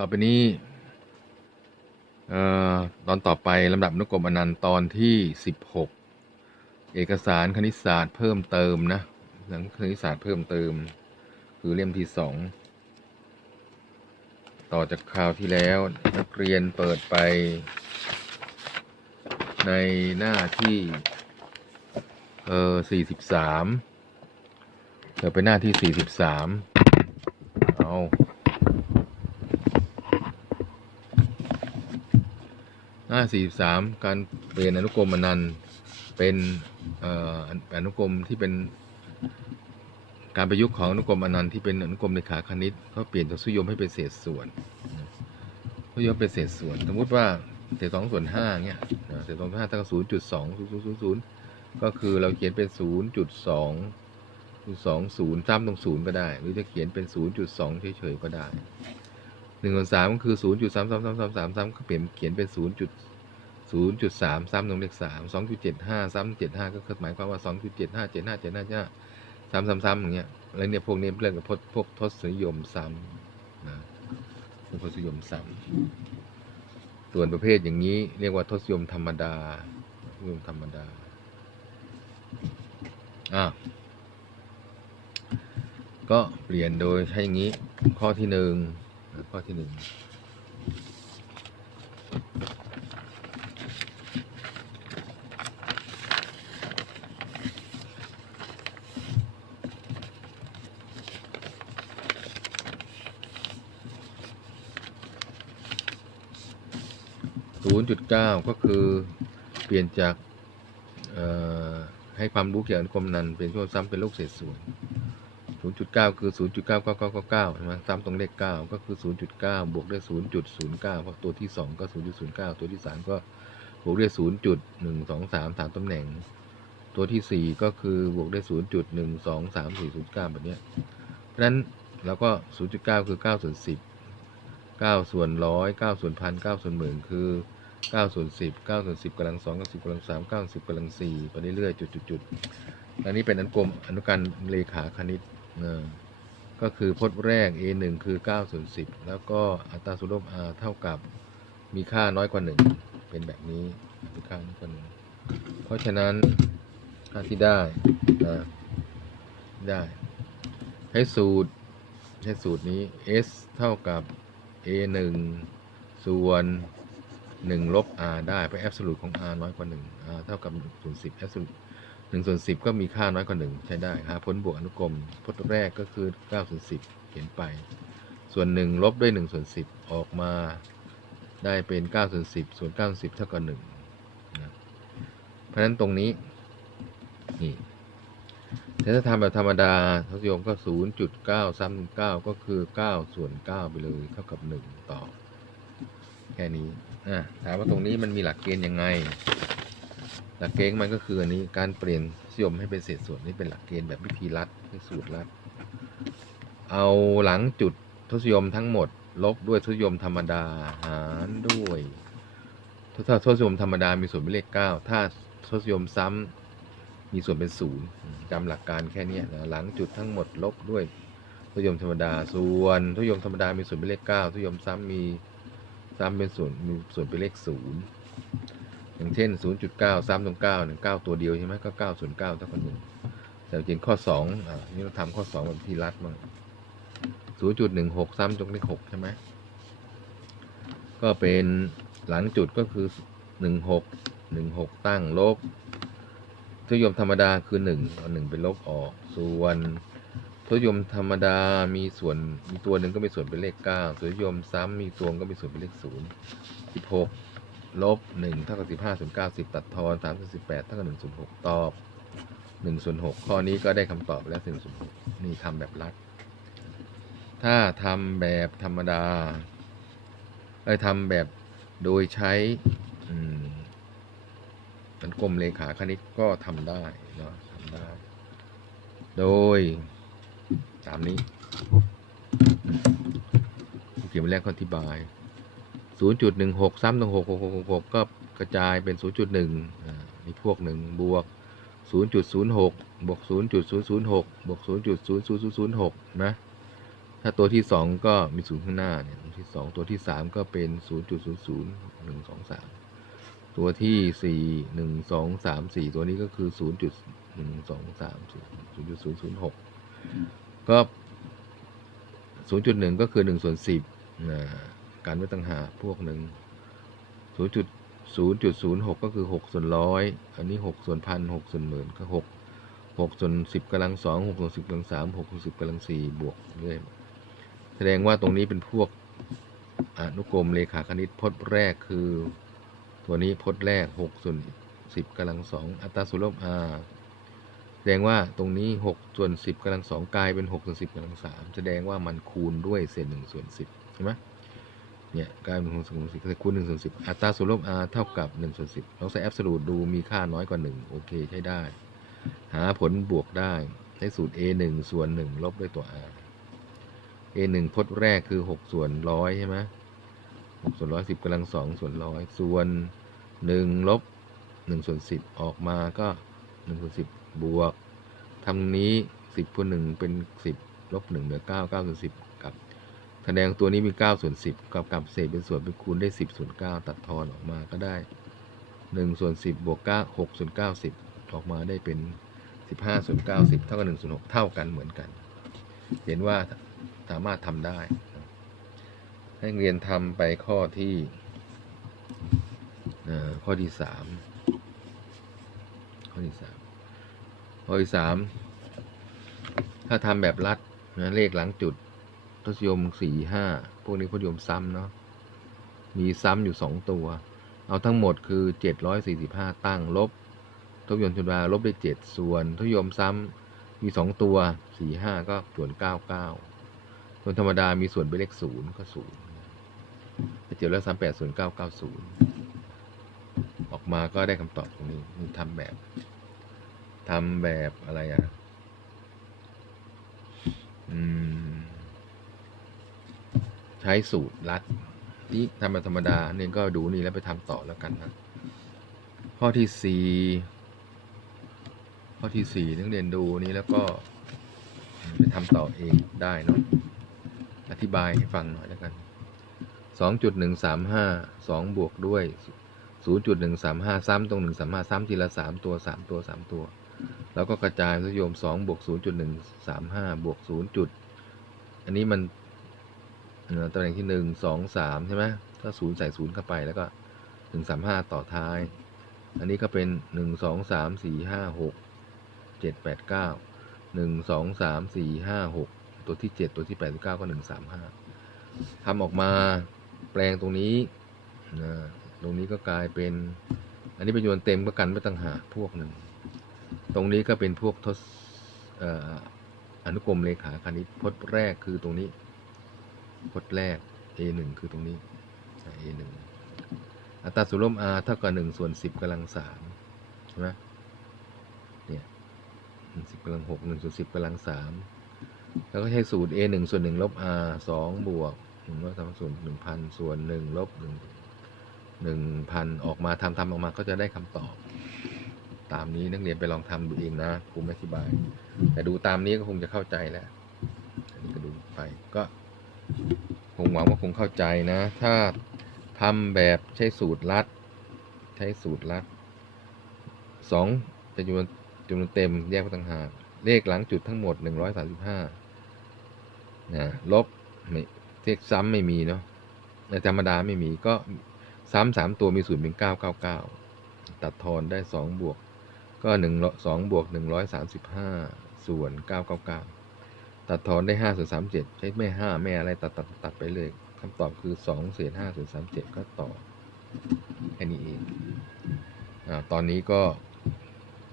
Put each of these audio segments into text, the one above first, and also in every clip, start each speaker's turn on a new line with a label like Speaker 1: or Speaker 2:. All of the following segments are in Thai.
Speaker 1: ต่อไปนี้เอ่อตอนต่อไปลำดับนุกรมอนันต์ตอนที่สิบหกเอกสารคณิตศาสตร์เพิ่มเติมนะหนังคณิตศาสตร์เพิ่มเติม คือเล่มที่สองต่อจากคราวที่แล้วนักเรียนเปิดไป ในหน้าที่เออสี่สิบสามเปิดไปหน้าที่สี่สิบสามเอา ห น้า43การเปลี่ยนอนุกรมอนันต์เป็นอนุกรมที่เป็นการประยุกต์ของอนุกรมอนันต์ที่เป็นอนุกรมเลขาคณิตเขาเปลี่ยนจากสุยมให้เป็นเศษส่วนสุยมเป็นเศษส่วน สมมุติว่าเศษสองส่วนห้าเนี่ยเศษสองส่วนห้าเท่ากับศูนย์จุดสองศูนย์ศูนย์ศูนย์ก็คือเราเขียนเป็นศูนย์จุดสองสองศูนย์ซ้ำตรงศูนย์ก็ได้ หรือจะเขียนเป็นศูนย์จุดสองเฉยๆก็ได้ นึ่งส่วนสามก็คือศูนย์จุดสามสามสามสามสามซ้ำก็เปลี่ยนเขียนเป็นศูนย์จุดศูนย์จุดสามซ้ำตรงเลขสามสองจุดเจ็ดห้าซ้ำเจ็ดห้าก็คือหมายความว่าสองจุดเจ็ดห้าเจ็ดห้าเจ็ดห้าเจ็ดห้าซ้ำซ้ำซ้ำอย่างเงี้ยแล้วเนี่ยพวกนี้เรียกกับพวกพวกทศนิยมซ้ำนะพวกทศนิยมซ้ำส่วนประเภทอย่างนี้เรียกว่าทศนิยมธรรมดาทศนิยมธรรมดาอะก็เปลี่ยนโดยใช้อย่างนี้ข้อที่หนึ่ง ข้อที่หนึ่งศูนย์จุดเก้าก็คือเปลี่ยนจากให้ความรู้เกี่ยวกับอนุกรมนันเป็นช่วงซ้ำเป็นลูกเศษส่วน 0.9 คือ 0.9999ใช่ไหมซ้ำตรงเลข 9 ก็คือ 0.9 บวกด้วย 0.09เพราะตัวที่ 2 ก็ 0.09 ตัวที่ 3 ก็บวกด้วย 0.123 3ตำแหน่ง ตัวที่ 4 ก็คือบวกด้วย 0.12340.9 แบบนี้เพราะฉะนั้นเราก็ 0.9 คือ 9 ส่วน 10 9 ส่วนร้อย9ส่วนพัน9ส่วนหมื่นคือ9ส่วน10 9ส่วน10กำลัง2กับ10กำลัง3 9 10กำลัง4ไปเรื่อยๆจุดๆๆอันนี้เป็นอนุกรมอนุการเลขาคณิต นะก็คือพจน์แรก a 1คือ9ส่วน10 แล้วก็อัตราส่วนร่วม r เท่ากับมีค่าน้อยกว่า 1 เป็นแบบนี้มีค่าน้อยกว่า 1 เพราะฉะนั้นค่าที่ได้นะได้ใช้สูตรใช้สูตรนี้ s เท่ากับ a 1ส่วน 1 ลบ r ได้ เพราะ absolute ของ r น้อยกว่า 1 r เท่ากับ1ส่วน10 absolute หนึ่งส่วนสิบก็มีค่าน้อยกว่าหนึ่งใช้ได้หาผลบวกอนุกรมพจน์แรกก็คือเก้าส่วนสิบเขียนไป ส่วนหนึ่งลบด้วยหนึ่งส่วนสิบออกมาได้เป็นเก้าส่วนสิบส่วนเก้าส่วนสิบเท่ากับหนึ่งนะเพราะฉะนั้นตรงนี้นี่ถ้าทำแบบธรรมดาทศนิยมก็ศูนย์จุดเก้าซ้ำเก้าก็คือเก้าส่วนเก้าไปเลยเท่ากับหนึ่งต่อ แค่นี้อะถามว่าตรงนี้มันมีหลักเกณฑ์ยังไง หลักเกณฑ์มันก็คืออันนี้การเปลี่ยนทศนิยมให้เป็นเศษส่วนนี่เป็นหลักเกณฑ์แบบวิธีรัดคือสูตรรัด เอาหลังจุดทศนิยมทั้งหมด ลบด้วยทศนิยมธรรมดาหารด้วยถ้าทศนิยมธรรมดามีส่วนเป็นเลขเก้าถ้าทศนิยมซ้ำมีส่วนเป็นศูนย์จำหลักการแค่นี้นะหลังจุดทั้งหมดลบด้วยทศนิยมธรรมดาส่วนทศนิยมธรรมดามีส่วนเป็นเลขเก้าทศนิยมซ้ำมีซ้ำเป็นส่วนมีส่วนเป็นเลขศูนย์ อย่างเช่น 0.9ซ้ำตรง9เนี่ย9ตัวเดียวใช่ไหมก็9ส่วน9เท่ากับ1แต่จริงข้อ2อ่านี่เราทำข้อ2แบบที่รัดมั่ง0.16ซ้ำตรงเลข6ใช่ไหมก็เป็นหลังจุดก็คือ 16 16 ตั้งลบทศยมธรรมดาคือ1เอา1ไปลบออก ส่วนทศยมธรรมดามีส่วนมีตัวหนึ่งก็มีส่วนเป็นเลข9ทศนิยมซ้ำมีตัวก็มีส่วนเป็นเลข0 16 ลบหนึ่งเท่ากับสิบห้าส่วนเก้าสิบตัดทอนสามส่วนสิบแปดเท่ากับหนึ่งส่วนหกตอบหนึ่งส่วนหกข้อนี้ก็ได้คำตอบแล้วหนึ่งส่วนหกนี่ทำแบบรัดถ้าทำแบบธรรมดาไอ้ทำแบบโดยใช้มันกลมเลขาคณิตก็ทำได้เนาะทำได้ โดย ตามนี้เขียนไว้แล้วก็อธิบาย 0.16 ซ้ำตรง6 6 6 6 ก็กระจายเป็น 0.1อ่ามีพวกหนึ่งบวก 0.06 บวก 0.006 บวก 0.0006 นะ ถ้าตัวที่สองก็มีศูนย์ข้างหน้าเนี่ยตัวที่สองตัวที่สามก็เป็นศูนย์จุดศูนย์ศูนย์หนึ่งสองสามตัวที่สี่หนึ่งสองสามสี่ตัวนี้ก็คือศูนย์จุดหนึ่งสองสามศูนย์จุดศูนย์ศูนย์หกก็ศูนย์จุดหนึ่งก็คือหนึ่งส่วนสิบนะ การไม่ต่างหากพวกหนึ่งศูนย์จุดศูนย์จุดศูนย์หกก็คือหกส่วนร้อยอันนี้หกส่วนพันหกส่วนหมื่นก็หกหกส่วนสิบกำลังสองหกส่วนสิบกำลังสามหกส่วนสิบกำลังสี่บวกเรื่อยแสดงว่าตรงนี้เป็นพวกอนุกรมเลขาคณิตพจน์แรกคือ ตัวนี้พจน์แรกหกส่วนสิบกำลังสองอัตราส่วนลบ r แสดงว่าตรงนี้หกส่วนสิบกำลังสองกลายเป็นหกส่วนสิบกำลังสามแสดงว่ามันคูณด้วยเศษหนึ่งส่วนสิบใช่ไหม เนี่ยกลายเป็นหกส่วนสิบคูณหนึ่งส่วนสิบอัตราส่วนลบ r เท่ากับหนึ่งส่วนสิบลองใส่แอบสูตรดูมีค่าน้อยกว่าหนึ่งโอเคใช้ได้ หาผลบวกได้ใช้สูตร a หนึ่งส่วนหนึ่งลบด้วยตัว r a หนึ่งพจน์แรกคือหกส่วนร้อยใช่ไหมหกส่วนร้อยสิบกำลังสองส่วนร้อยส่วนหนึ่งลบหนึ่งส่วนสิบออกมาก็หนึ่งส่วนสิบบวกทำนี้สิบคูณหนึ่งเป็นสิบลบหนึ่งเหลือเก้าเก้าส่วนสิบกับ แสดงตัวนี้มีเก้าส่วนสิบกับกับเศษเป็นส่วนเป็นคูณได้สิบส่วนเก้าตัดทอนออกมาก็ได้หนึ่งส่วนสิบบวกเก้าหกส่วนเก้าสิบออกมาได้เป็นสิบห้าส่วนเก้าสิบเท่ากับหนึ่งส่วนหกเท่ากันเหมือนกัน เห็นว่าสามารถทำได้ ให้เรียนทำไปข้อที่ข้อที่สามข้อที่สามข้อที่สามถ้าทำแบบรัดนะเลขหลังจุด ทศยมสี่ห้าพวกนี้ทศนิยมซ้ำเนาะมีซ้ำอยู่สองตัว เอาทั้งหมดคือเจ็ดร้อยสี่สิบห้าตั้งลบทศยมจุฬาลบได้เจ็ดส่วนทศยมซ้ำมีสองตัวสี่ห้าก็ส่วนเก้าเก้าส่วนธรรมดามีส่วนเป็นเลขศูนย์ก็ศูนย์เจ็ดร้อยสามแปดส่วนเก้าเก้าศูนย์ออกมาก็ได้คำตอบตรงนี้นี่ทำแบบทำแบบอะไรอะ อืม ช้สูตรลัดที่ทำแบบธรรมดาเนี่ยก็ดูนี่แล้วไปทำต่อแล้วกันนะ ข้อที่สี่ข้อที่สี่นักเรียนดูนี้แล้วก็ไปทำต่อเองได้เนาะอธิบายให้ฟังหน่อยแล้วกันสองจุดหนึ่งสามห้าสองบวกด้วยศูนย์จุดหนึ่งสามห้าซ้ำตรงหนึ่งสามห้าซ้ำทีละสามตัวสามตัวสามตัว แล้วก็กระจายทศนิยมสองบวกศูนย์จุดหนึ่งสามห้าบวกศูนย์จุด อันนี้มัน ตำแหน่งที่หนึ่งสองสามใช่ไหมก็ศูนย์ใส่ศูนย์เข้าไปแล้วก็หนึ่งสามห้าต่อท้าย อันนี้ก็เป็นหนึ่งสองสามสี่ห้าหกเจ็ดแปดเก้าหนึ่งสองสามสี่ห้าหกตัวที่เจ็ดตัวที่แปดที่เก้าก็หนึ่งสามห้าทำออกมาแปลงตรงนี้นะตรงนี้ก็กลายเป็น อันนี้เป็นจำนวนเต็มก็กันไม่ต่างหากพวกหนึ่ง ตรงนี้ก็เป็นพวกทศเอ่ออนุกรมเลขาคณิตพจน์แรกคือตรงนี้ พจน์แรก a หนึ่งคือตรงนี้ a หนึ่งอัตราส่วนร่วม r เท่ากับหนึ่งส่วนสิบกำลังสามใช่ไหมเนี่ยสิบกำลังหกหนึ่งส่วนสิบกำลังสามแล้วก็ใช้สูตร a หนึ่งส่วนหนึ่งลบ r สองบวกหนึ่งร้อยสามส่วนหนึ่งพันส่วนหนึ่งลบหนึ่งหนึ่งพันออกมาทำทำออกมาก็จะได้คำตอบ ตามนี้นักเรียนไปลองทำดูเองนะครูไม่อธิบาย แต่ดูตามนี้ก็คงจะเข้าใจแล้วอันนี้ก็ดูไปก็ คงหวังว่าคงเข้าใจนะ ถ้าทำแบบใช้สูตรลัด ใช้สูตรลัดสองจำนวนจำนวนเต็มแยกไปต่างหาก เลขหลังจุดทั้งหมดหนึ่งร้อยสามสิบห้านะลบไม่เลขซ้ำไม่มีเนาะในธรรมดาไม่มีก็ซ้ำสามตัวมีศูนย์เป็นเก้าเก้าเก้าตัดทอนได้สองบวก ก็หนึ่งสองบวกหนึ่งร้อยสามสิบห้าส่วนเก้าเก้าเก้า ตัดทอนได้ห้าส่วนสามเจ็ดใช้ไม่ห้าไม่อะไรตัดตัดตัดไปเลยคำตอบคือสองเศษห้าส่วนสามเจ็ดก็ต่อแค่นี้เองอ่าตอนนี้ก็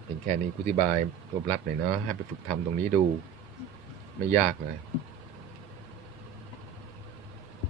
Speaker 1: เป็นแค่นี้กุธิบายรวบรัดหน่อยเนาะให้ไปฝึกทำตรงนี้ดู ไม่ยากเลย